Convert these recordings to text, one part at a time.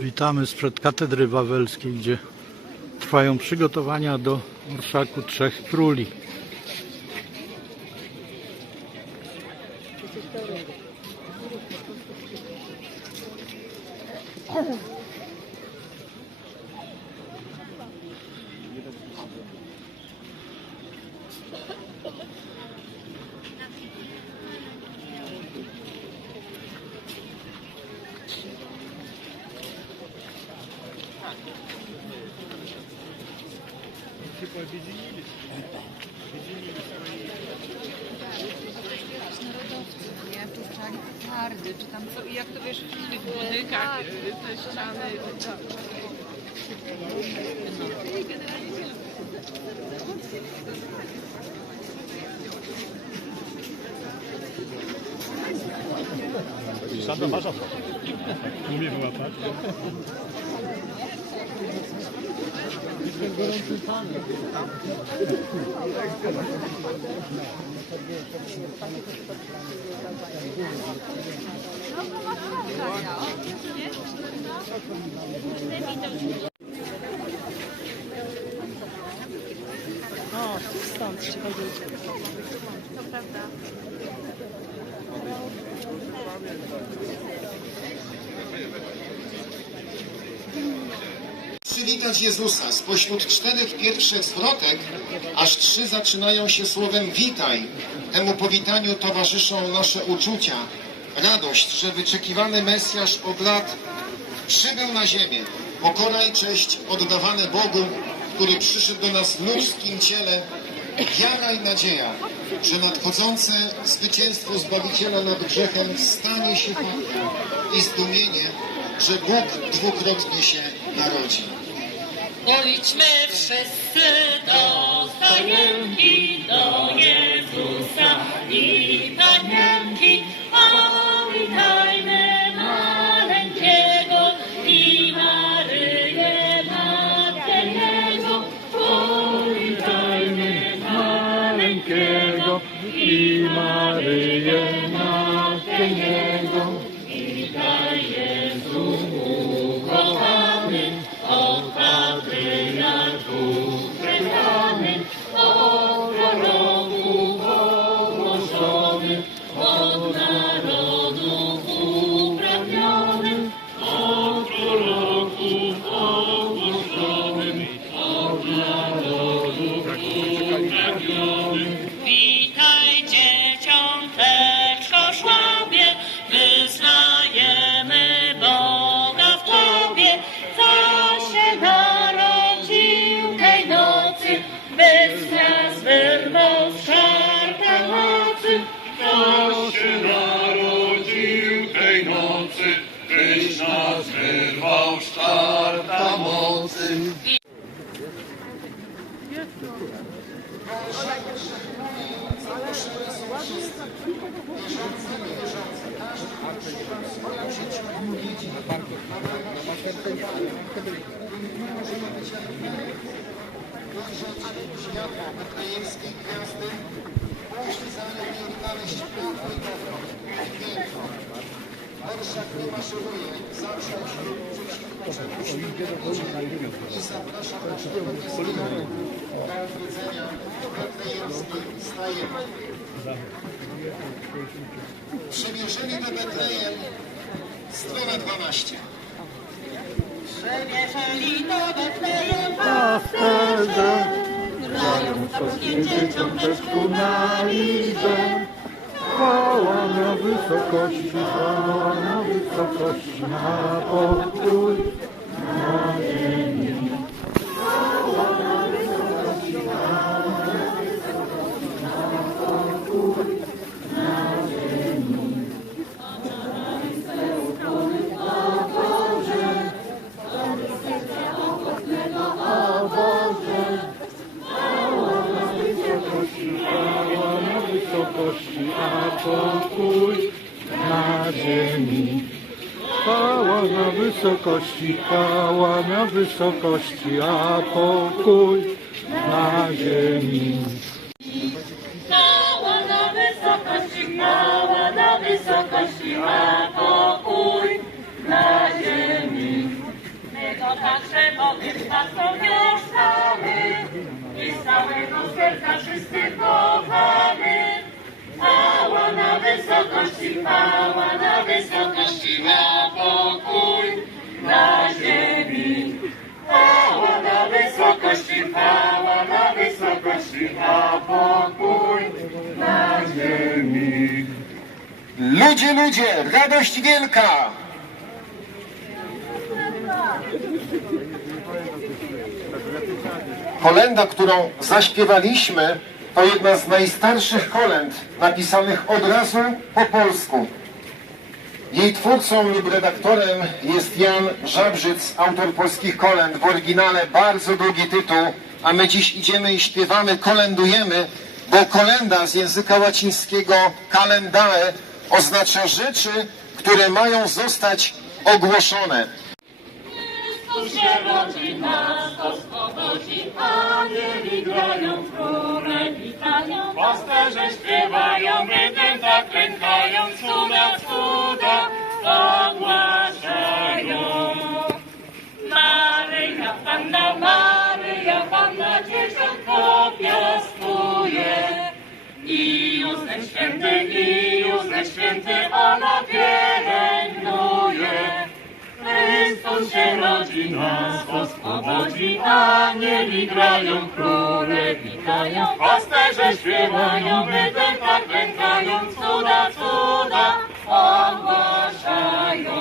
Witamy sprzed katedry wawelskiej, gdzie trwają przygotowania do orszaku Trzech Króli. Narodowcy, no nie? Czy ściany petardy, czy tam co, i jak to wiesz, w tych budykach te ściany. Sandra, masz. Umie wyłapać. No, o, stąd się chodzi. To prawda. Przywitać Jezusa. Spośród czterech pierwszych zwrotek, aż trzy zaczynają się słowem witaj. Temu powitaniu towarzyszą nasze uczucia, radość, że wyczekiwany Mesjasz od lat przybył na ziemię. Pokora i cześć oddawane Bogu, który przyszedł do nas w ludzkim ciele. Wiara i nadzieja, że nadchodzące zwycięstwo Zbawiciela nad grzechem stanie się faktem i zdumienie, że Bóg dwukrotnie się narodzi. Pójdźmy wszyscy do Zajemki, do Jezusa i Betlejemskiej gwiazdy musi za nią nie odnaleźć i dobro. Piękno. Orszak nie maszeruje, zaczął się i zaprasza. Do odwiedzenia betlejemskiej staje. Przymierzeni do Betlejem, strona 12. Przemierzeli do Betlejem Pasterze, grają sobie dzieciąteczku na liczbę. Chwała na wysokości, chwała na wysokości, na pokój na ziemi. Wysokości, chwała na wysokości, a pokój na ziemi. Na wysokości, chwała na wysokości, a pokój na ziemi. Tobie to już znamy i z całego serca wszyscy. Na wysokości, chwała na wysokości, na pokój na ziemi. Chwała na wysokości, chwała na wysokości, a pokój na ziemi. Ludzie, ludzie, radość wielka! Kolenda, którą zaśpiewaliśmy, to jedna z najstarszych kolęd napisanych od razu po polsku. Jej twórcą lub redaktorem jest Jan Żabrzyc, autor polskich kolęd. W oryginale bardzo długi tytuł, a my dziś idziemy i śpiewamy, kolendujemy, bo kolenda z języka łacińskiego kalendae oznacza rzeczy, które mają zostać ogłoszone. Chrystus rodzi, nas oswobodzi, anieli grają, króle witają, pasterze śpiewają, rytm tak klękają, cuda, cuda ogłaszają. Maryja Panna, Maryja Panna, dzieciątko piastuje. I Józef święty, i Józef święty, ona pielęgnuje. Się rodzi, nas oswobodzi, anieli grają, króle witają, pasterze śpiewają, rytm tak klękają, cuda, cuda ogłaszają.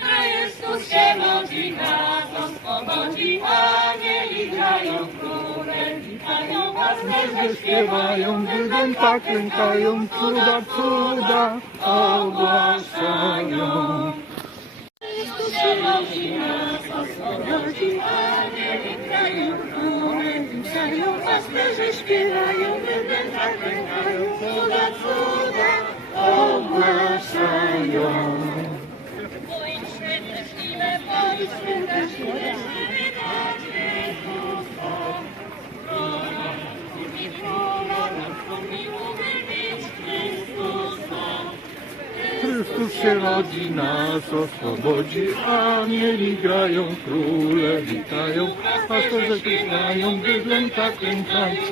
Chrystus się rodzi, nas oswobodzi, anieli grają, króle witają, pasterze śpiewają, rytm tak klękają, cuda, cuda ogłaszają. Rodzi, nas oswobodzi, anieli grają, króle witają, pasterze śpiewają, tak klękają, cuda, cuda ogłaszają. Chrystus się rodzi, nas oswobodzi, anieli grają, króle witają, pasterze pieśniają, bydlem tak klękają.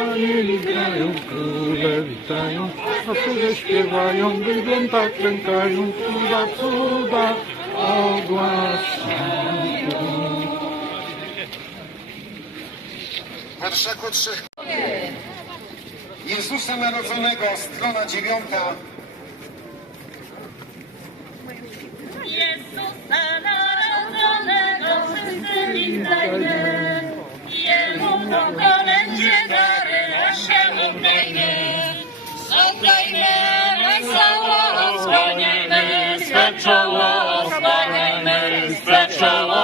Anieli grają, króle witają, pasterze śpiewają, bydlem tak klękają, cuda, cuda ogłaszają. Warszaku trzech Jezusa Narodzonego, strona dziewiąta. Jezusa narodzonego wszyscy witajmy. Jemu po kolędzie dary nasze oddajmy. Oddajmy wesoło, skłaniajmy swe czoło, skłaniajmy swe czoło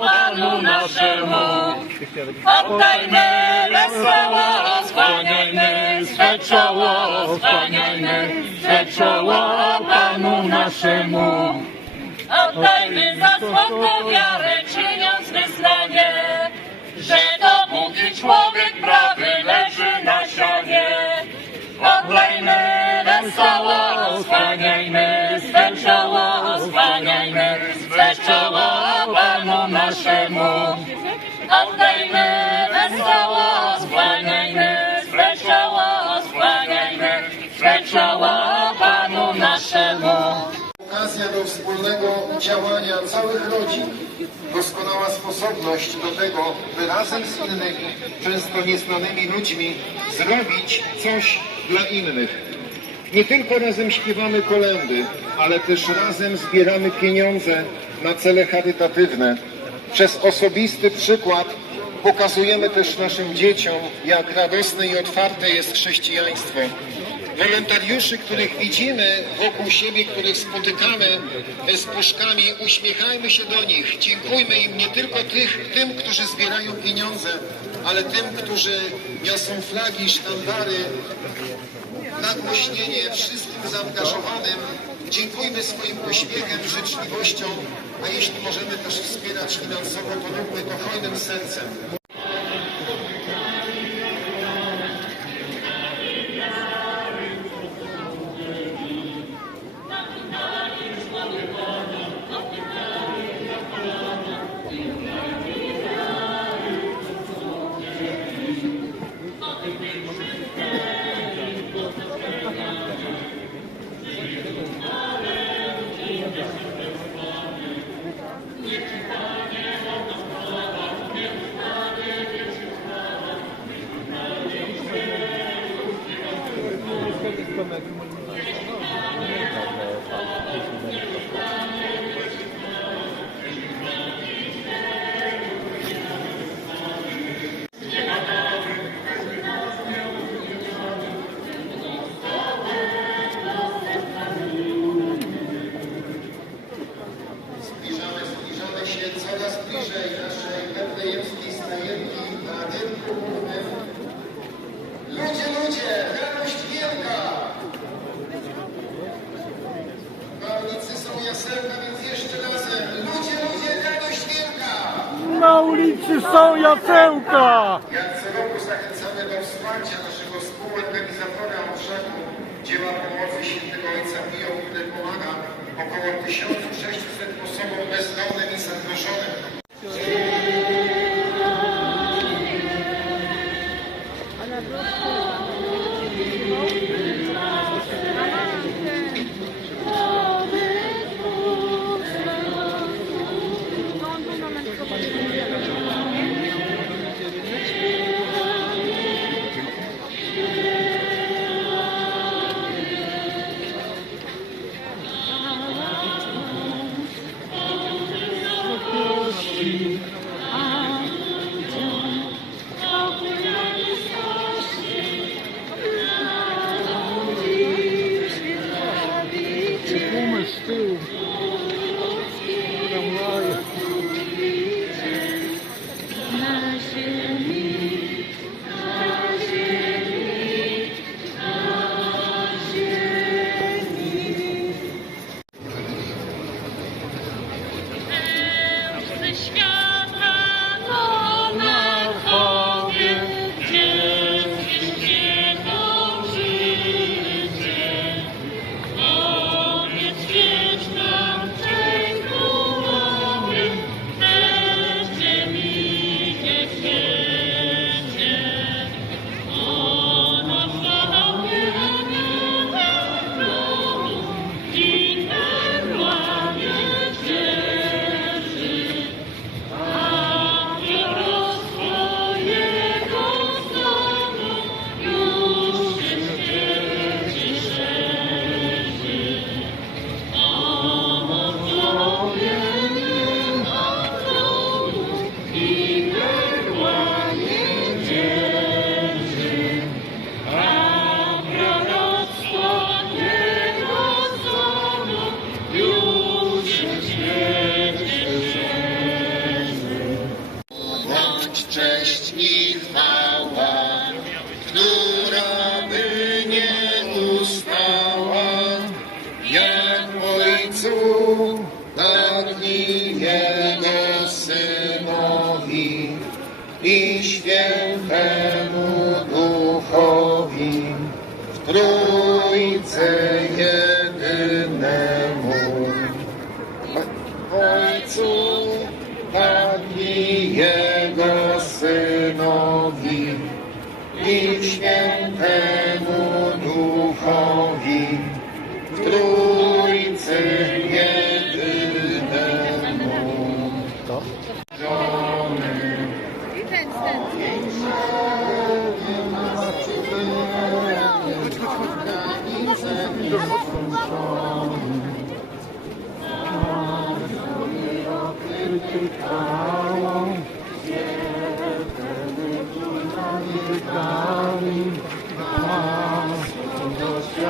Panu naszemu. Oddajmy wesoło, skłaniajmy swe czoło, skłaniajmy swe czoło Panu naszemu. Oddajmy za słodką wiarę, czyniąc wyznanie, że to Bóg i człowiek prawy leży na sianie. Oddajmy wesoło, skłaniajmy swe czoło, skłaniajmy swe czoło Panu naszemu. Oddajmy Do wspólnego działania całych rodzin. Doskonała sposobność do tego, by razem z innymi, często nieznanymi ludźmi zrobić coś dla innych. Nie tylko razem śpiewamy kolendy, ale też razem zbieramy pieniądze na cele charytatywne. Przez osobisty przykład pokazujemy też naszym dzieciom, jak radosne i otwarte jest chrześcijaństwo. Wolontariuszy, których widzimy wokół siebie, których spotykamy z puszkami, uśmiechajmy się do nich. Dziękujmy im nie tylko tych, tym, którzy zbierają pieniądze, ale tym, którzy niosą flagi, sztandary, nagłośnienie wszystkim zaangażowanym. Dziękujmy swoim uśmiechem, życzliwością, a jeśli możemy też wspierać finansowo, to róbmy to hojnym sercem. Są jasełka! Jak co roku zachęcamy do wsparcia naszego współorganizatora Orszaku dzieła pomocy świętego Ojca Pio, który pomaga około 1600 osobom bezdomnym i zagrożonym. Cześć i chwała, która by nie ustała, jak Ojcu, tak i Jego Synowi i Świętemu Duchowi, w Trójce i Świętemu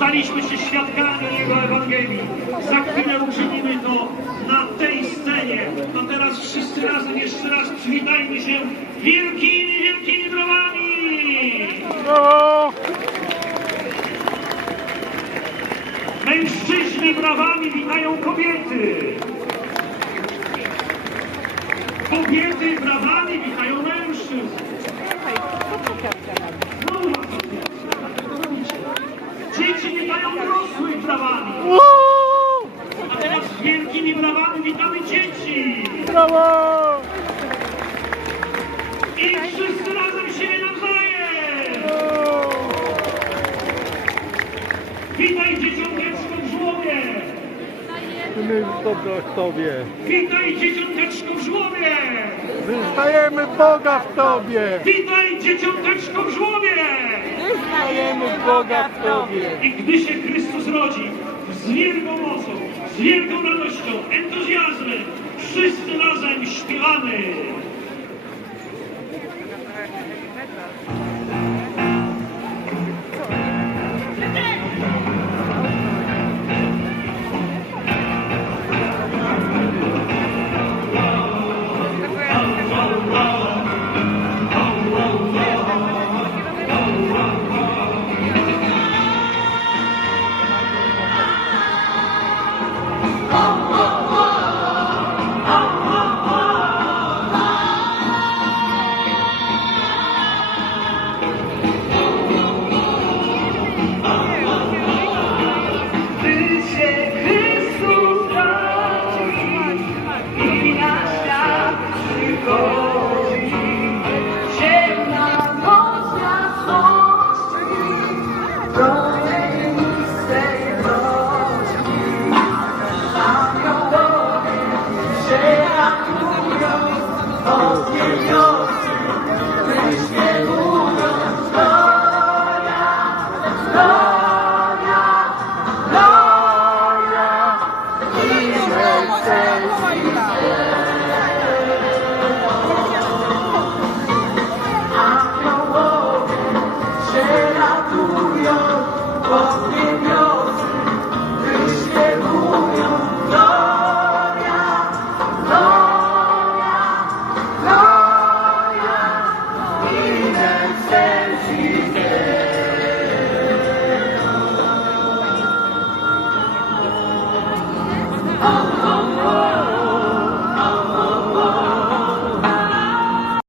Staliśmy się świadkami Jego Ewangelii. Za chwilę uczynimy to na tej scenie. A teraz wszyscy razem jeszcze raz przywitajmy się wielkimi, wielkimi brawami! Mężczyźni brawami witają kobiety. Kobiety brawami witają mężczyzn. Znowu was Dzieci witają Uuu! A teraz wielkimi brawami witamy dzieci. Brawo! I wszyscy razem siebie nawzajem. Witaj dzieciąteczko w żłobie. My w Tobie. Witaj dzieciąteczko w żłobie. Wyznajemy Boga w Tobie. Witaj dzieciąteczko w żłobie. Wyznajemy Boga w Tobie. I gdy się Chrystus rodzi, z wielką mocą, z wielką radością, entuzjazmem, wszyscy razem śpiewamy.